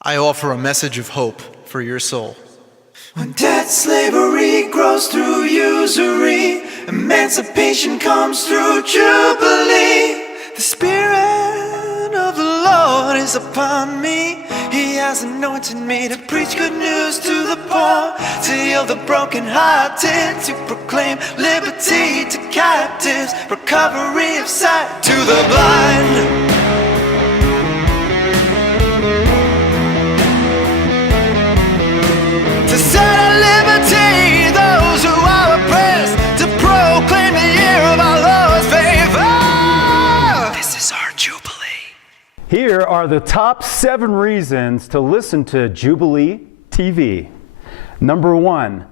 I offer a message of hope for your soul. When debt slavery grows through usury, emancipation comes through Jubilee. The Spirit of the Lord is upon me. He has anointed me to preach good news to the poor, to heal the brokenhearted, to proclaim liberty to captives, recovery of sight to the blind. To set at liberty those who are oppressed, to proclaim the year of our Lord's favor. This is our Jubilee. Here are the top 7 reasons to listen to Jubilee TV. Number 1,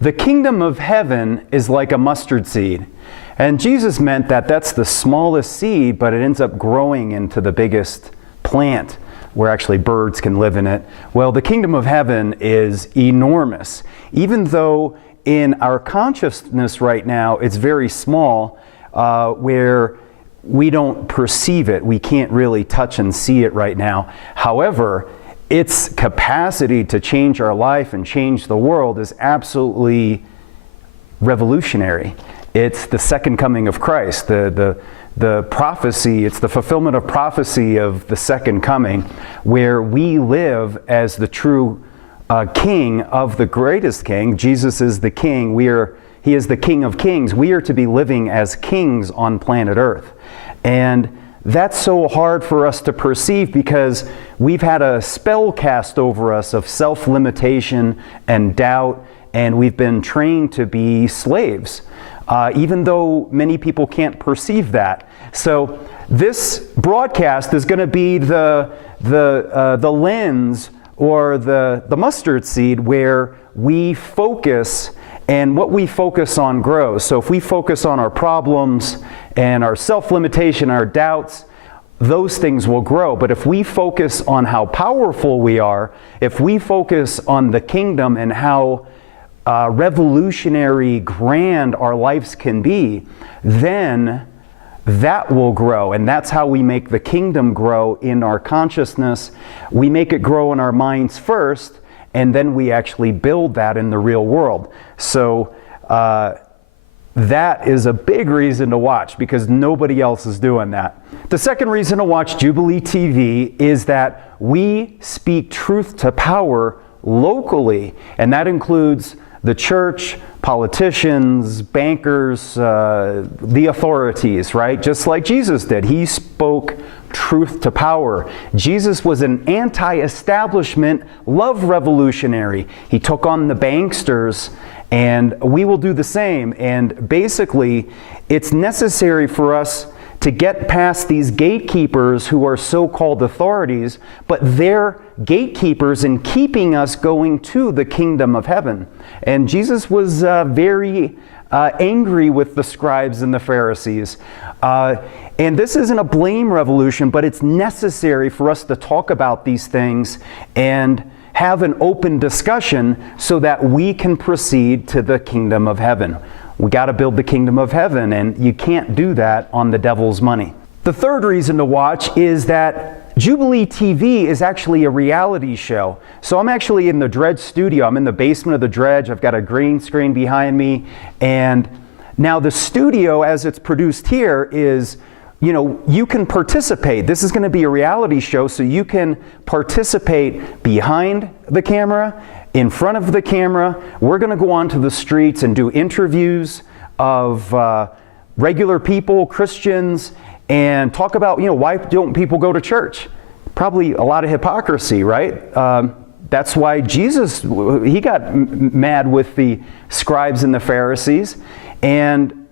the kingdom of heaven is like a mustard seed. And Jesus meant that that's the smallest seed, but it ends up growing into the biggest plant, where actually birds can live in it. Well, the kingdom of heaven is enormous. Even though in our consciousness right now, it's very small, where we don't perceive it. We can't really touch and see it right now. However, its capacity to change our life and change the world is absolutely revolutionary. It's the second coming of Christ, the prophecy, it's the fulfillment of prophecy of the second coming, where we live as the true king of the greatest king. Jesus is the king. He is the King of Kings. We are to be living as kings on planet Earth. And that's so hard for us to perceive because we've had a spell cast over us of self-limitation and doubt, and we've been trained to be slaves. Even though many people can't perceive that. So this broadcast is going to be the lens or the mustard seed where we focus, and what we focus on grows. So if we focus on our problems and our self-limitation, our doubts, those things will grow. But if we focus on how powerful we are, if we focus on the kingdom and how revolutionary, grand our lives can be, then that will grow. And that's how we make the kingdom grow in our consciousness. We make it grow in our minds first, and then we actually build that in the real world. So that is a big reason to watch because nobody else is doing that. The second reason to watch Jubilee TV is that we speak truth to power locally, and that includes the church, politicians, bankers, the authorities, right? Just like Jesus did. He spoke truth to power. Jesus was an anti-establishment love revolutionary. He took on the banksters, and we will do the same. And basically, it's necessary for us to get past these gatekeepers who are so-called authorities, but they're gatekeepers in keeping us going to the kingdom of heaven. And Jesus was very angry with the scribes and the Pharisees. And this isn't a blame revolution, but it's necessary for us to talk about these things and have an open discussion so that we can proceed to the kingdom of heaven. We got to build the kingdom of heaven, and you can't do that on the devil's money. The third reason to watch is that Jubilee TV is actually a reality show. So I'm actually in the Dredge studio. I'm in the basement of the Dredge. I've got a green screen behind me. And now the studio, as it's produced here, is, you can participate. This is going to be a reality show, so you can participate behind the camera, in front of the camera. We're going to go onto the streets and do interviews of regular people, Christians, and talk about, why don't people go to church? Probably a lot of hypocrisy, right? That's why Jesus, he got mad with the scribes and the Pharisees. And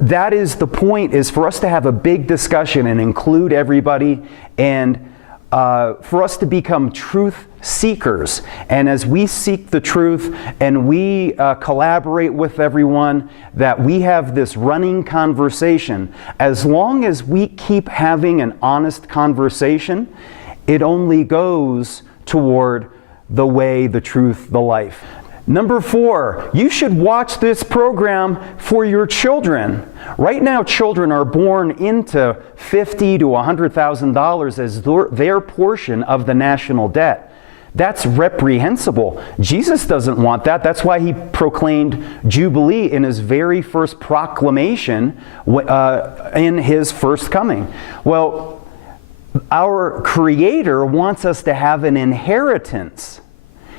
that is the point, is for us to have a big discussion and include everybody, and for us to become truth seekers. And as we seek the truth and we collaborate with everyone, that we have this running conversation. As long as we keep having an honest conversation, it only goes toward the way, the truth, the life. Number 4, you should watch this program for your children. Right now, children are born into $50,000 to $100,000 as their portion of the national debt. That's reprehensible. Jesus doesn't want that. That's why he proclaimed Jubilee in his very first proclamation in his first coming. Well, our Creator wants us to have an inheritance.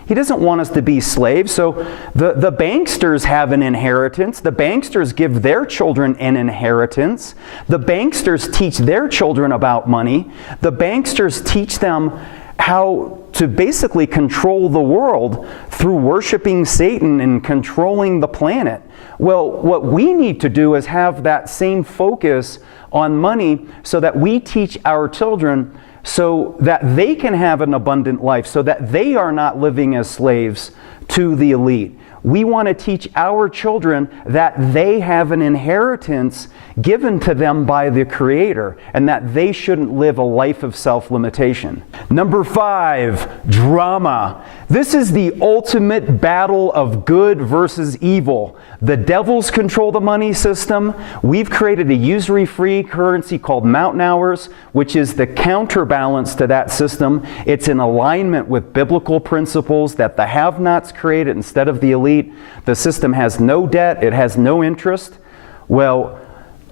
He doesn't want us to be slaves. So the banksters have an inheritance. The banksters give their children an inheritance. The banksters teach their children about money. The banksters teach them how to basically control the world through worshiping Satan and controlling the planet. Well, what we need to do is have that same focus on money so that we teach our children so that they can have an abundant life, so that they are not living as slaves to the elite. We want to teach our children that they have an inheritance given to them by the Creator and that they shouldn't live a life of self-limitation. Number 5, drama. This is the ultimate battle of good versus evil. The devils control the money system. We've created a usury-free currency called mountain hours, which is the counterbalance to that system. It's in alignment with biblical principles that the have-nots created instead of the elite. The system has no debt. It has no interest. Well,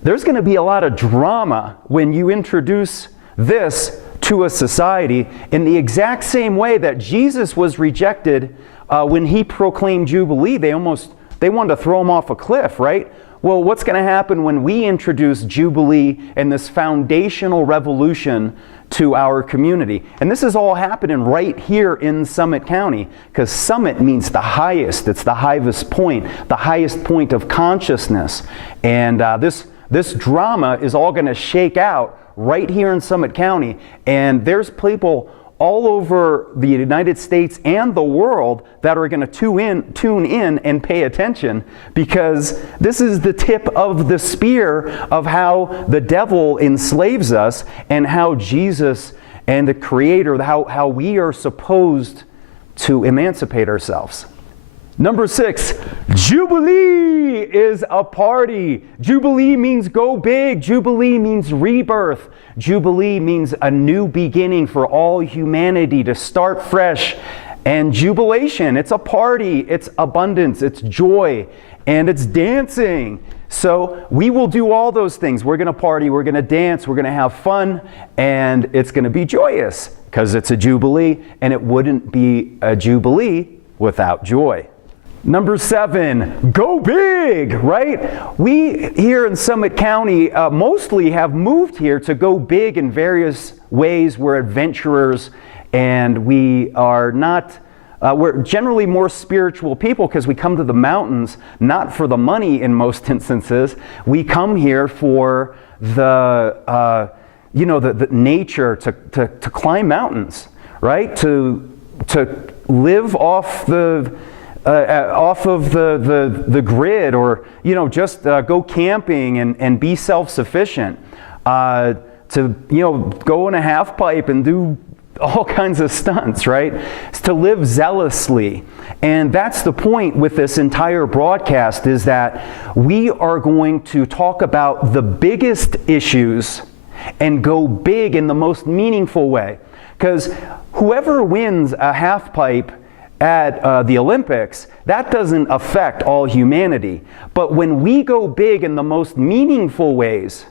there's going to be a lot of drama when you introduce this to a society in the exact same way that Jesus was rejected when he proclaimed Jubilee. They wanted to throw him off a cliff, right? Well, what's going to happen when we introduce Jubilee and this foundational revolution to our community? And this is all happening right here in Summit County, because Summit means the highest. It's the highest point of consciousness. And this drama is all going to shake out right here in Summit County. And there's people all over the United States and the world that are going to tune in and pay attention, because this is the tip of the spear of how the devil enslaves us and how Jesus and the Creator, how we are supposed to emancipate ourselves. Number 6, Jubilee is a party. Jubilee means go big. Jubilee means rebirth. Jubilee means a new beginning for all humanity to start fresh. And jubilation, it's a party, it's abundance, it's joy, and it's dancing. So we will do all those things. We're going to party, we're going to dance, we're going to have fun, and it's going to be joyous because it's a Jubilee, and it wouldn't be a Jubilee without joy. Number 7, go big, right? We here in Summit County mostly have moved here to go big in various ways. We're adventurers, and we are not, we're generally more spiritual people because we come to the mountains not for the money in most instances. We come here for the nature, to climb mountains, right? To live off of the grid, or just go camping and be self-sufficient, to go in a half pipe and do all kinds of stunts, right? It's to live zealously. And that's the point with this entire broadcast, is that we are going to talk about the biggest issues and go big in the most meaningful way. Because whoever wins a half pipe at the Olympics, that doesn't affect all humanity. But when we go big in the most meaningful ways,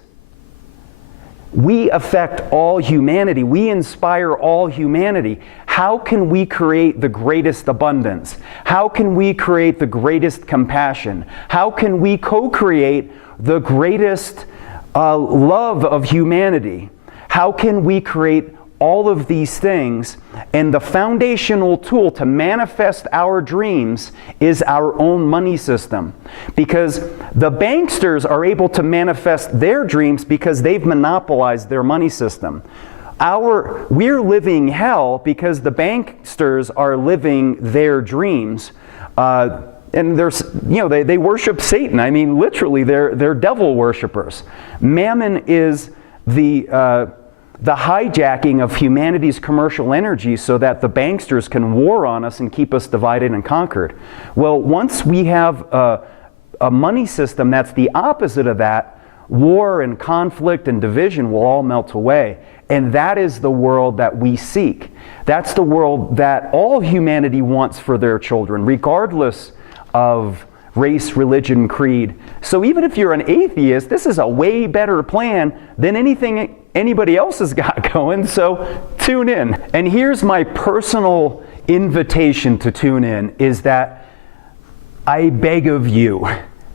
we affect all humanity. We inspire all humanity. How can we create the greatest abundance? How can we create the greatest compassion? How can we co-create the greatest love of humanity? How can we create all of these things? And the foundational tool to manifest our dreams is our own money system. Because the banksters are able to manifest their dreams because they've monopolized their money system. We're living hell because the banksters are living their dreams. And they worship Satan. I mean, literally, they're devil worshipers. Mammon is the the hijacking of humanity's commercial energy so that the banksters can war on us and keep us divided and conquered. Well, once we have a money system that's the opposite of that, war and conflict and division will all melt away. And that is the world that we seek. That's the world that all humanity wants for their children, regardless of race, religion, creed. So even if you're an atheist, this is a way better plan than anything anybody else has got going, so tune in. And here's my personal invitation to tune in, is that I beg of you,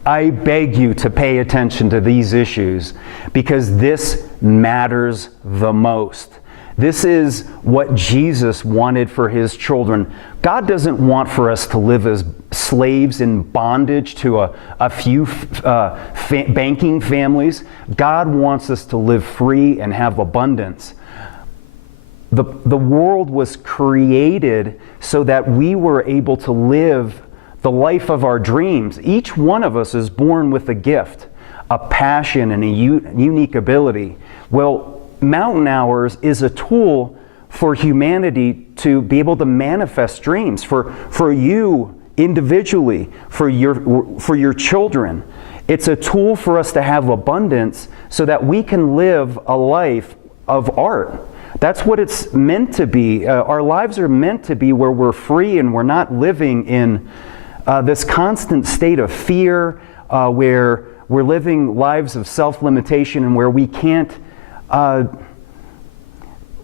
I beg you to pay attention to these issues, because this matters the most. This is what Jesus wanted for his children. God doesn't want for us to live as slaves in bondage to a few banking families. God wants us to live free and have abundance. The world was created so that we were able to live the life of our dreams. Each one of us is born with a gift, a passion, and a unique ability. Well, Mountain Hours is a tool for humanity to be able to manifest dreams for you individually, for your children. It's a tool for us to have abundance so that we can live a life of art. That's what it's meant to be. Our lives are meant to be where we're free and we're not living in this constant state of fear, where we're living lives of self-limitation and where we can't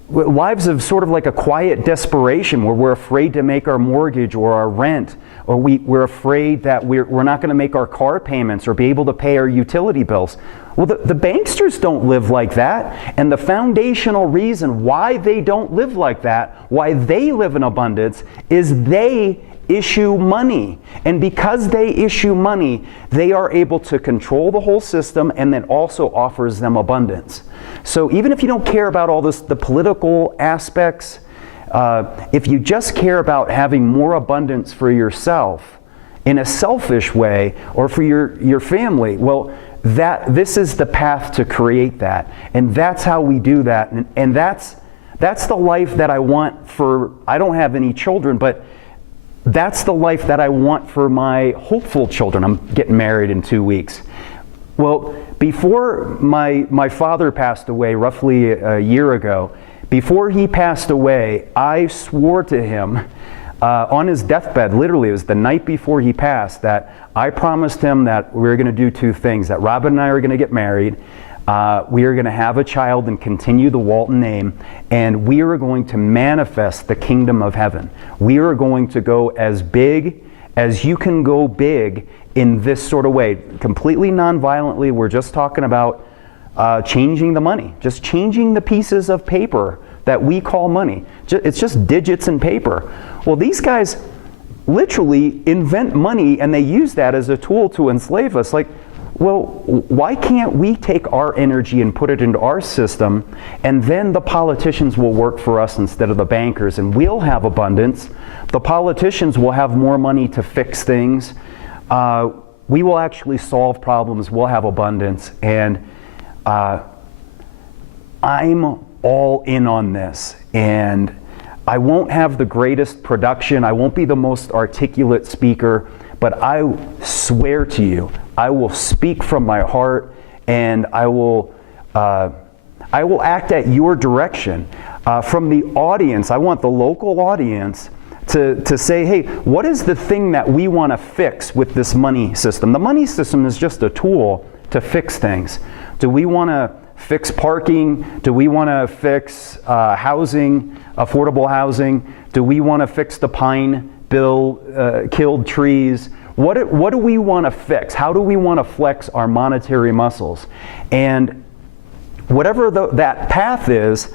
lives of sort of like a quiet desperation, where we're afraid to make our mortgage or our rent, or we're afraid that we're not going to make our car payments or be able to pay our utility bills. Well, the banksters don't live like that, and the foundational reason why they don't live like that, why they live in abundance, is they issue money. And because they issue money, they are able to control the whole system, and then also offers them abundance. So even if you don't care about all this, the political aspects, if you just care about having more abundance for yourself in a selfish way, or for your family, well, this is the path to create that. And that's how we do that. And that's the life that I want for, I don't have any children, but that's the life that I want for my hopeful children. I'm getting married in 2 weeks. Well, before my father passed away roughly a year ago, before he passed away, I swore to him on his deathbed, literally, it was the night before he passed, that I promised him that we were going to do two things, that Robin and I are going to get married, we are going to have a child and continue the Walton name, and we are going to manifest the kingdom of heaven. We are going to go as big as you can go big in this sort of way, completely non-violently. We're just talking about changing the money, just changing the pieces of paper that we call money. It's just digits and paper. Well, these guys literally invent money, and they use that as a tool to enslave us. Like, well, why can't we take our energy and put it into our system, and then the politicians will work for us instead of the bankers, and we'll have abundance. The politicians will have more money to fix things. We will actually solve problems. We'll have abundance. And I'm all in on this. And I won't have the greatest production. I won't be the most articulate speaker. But I swear to you, I will speak from my heart, and I will act at your direction. From the audience, I want the local audience to say, hey, what is the thing that we want to fix with this money system? The money system is just a tool to fix things. Do we want to fix parking? Do we want to fix housing, affordable housing? Do we want to fix the pine killed trees? What do we want to fix? How do we want to flex our monetary muscles? And whatever that path is,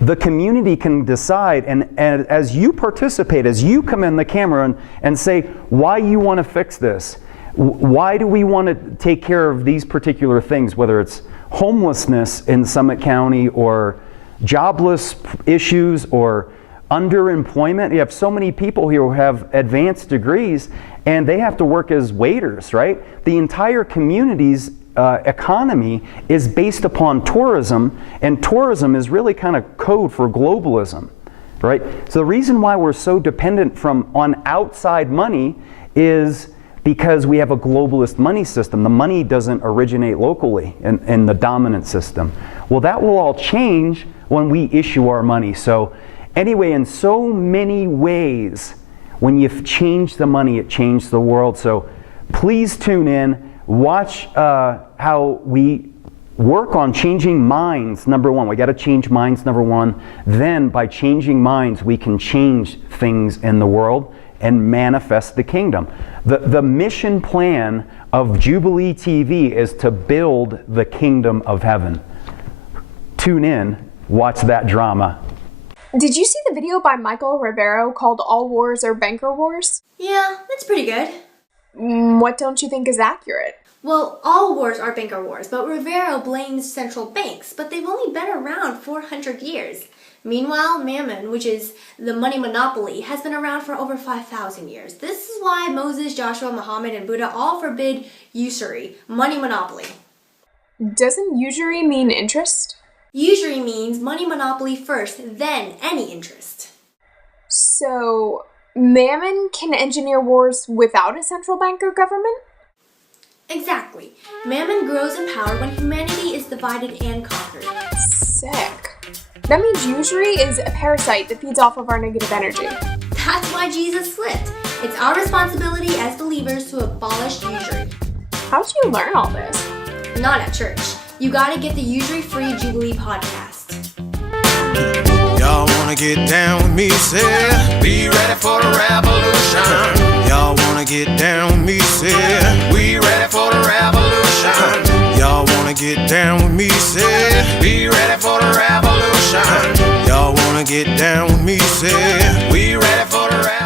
the community can decide, and as you participate, as you come in the camera and say why you want to fix this, why do we want to take care of these particular things, whether it's homelessness in Summit County, or jobless issues, or underemployment. You have so many people here who have advanced degrees, and they have to work as waiters, right? The entire community's economy is based upon tourism, and tourism is really kind of code for globalism, right? So the reason why we're so dependent on outside money is because we have a globalist money system. The money doesn't originate locally in the dominant system. Well, that will all change when we issue our money. So anyway, in so many ways, when you change the money, it changed the world. So please tune in, watch how we work on changing minds, number one. We got to change minds, number one. Then by changing minds, we can change things in the world and manifest the kingdom. The mission plan of Jubilee TV is to build the kingdom of heaven. Tune in, watch that drama. Did you see the video by Michael Rivero called All Wars Are Banker Wars? Yeah, that's pretty good. What don't you think is accurate? Well, all wars are banker wars, but Rivero blames central banks, but they've only been around 400 years. Meanwhile, Mammon, which is the money monopoly, has been around for over 5,000 years. This is why Moses, Joshua, Muhammad, and Buddha all forbid usury, money monopoly. Doesn't usury mean interest? Usury means money monopoly first, then any interest. So, Mammon can engineer wars without a central bank or government? Exactly. Mammon grows in power when humanity is divided and conquered. Sick. That means usury is a parasite that feeds off of our negative energy. That's why Jesus slipped. It's our responsibility as believers to abolish usury. How'd you learn all this? Not at church. You gotta get the Usury-Free Jubilee podcast. Y'all wanna get down with me, say, be ready for the revolution. Y'all wanna get down with me, say, we ready for the revolution. Y'all wanna get down with me, say, be ready for the revolution. Y'all wanna get down with me, say,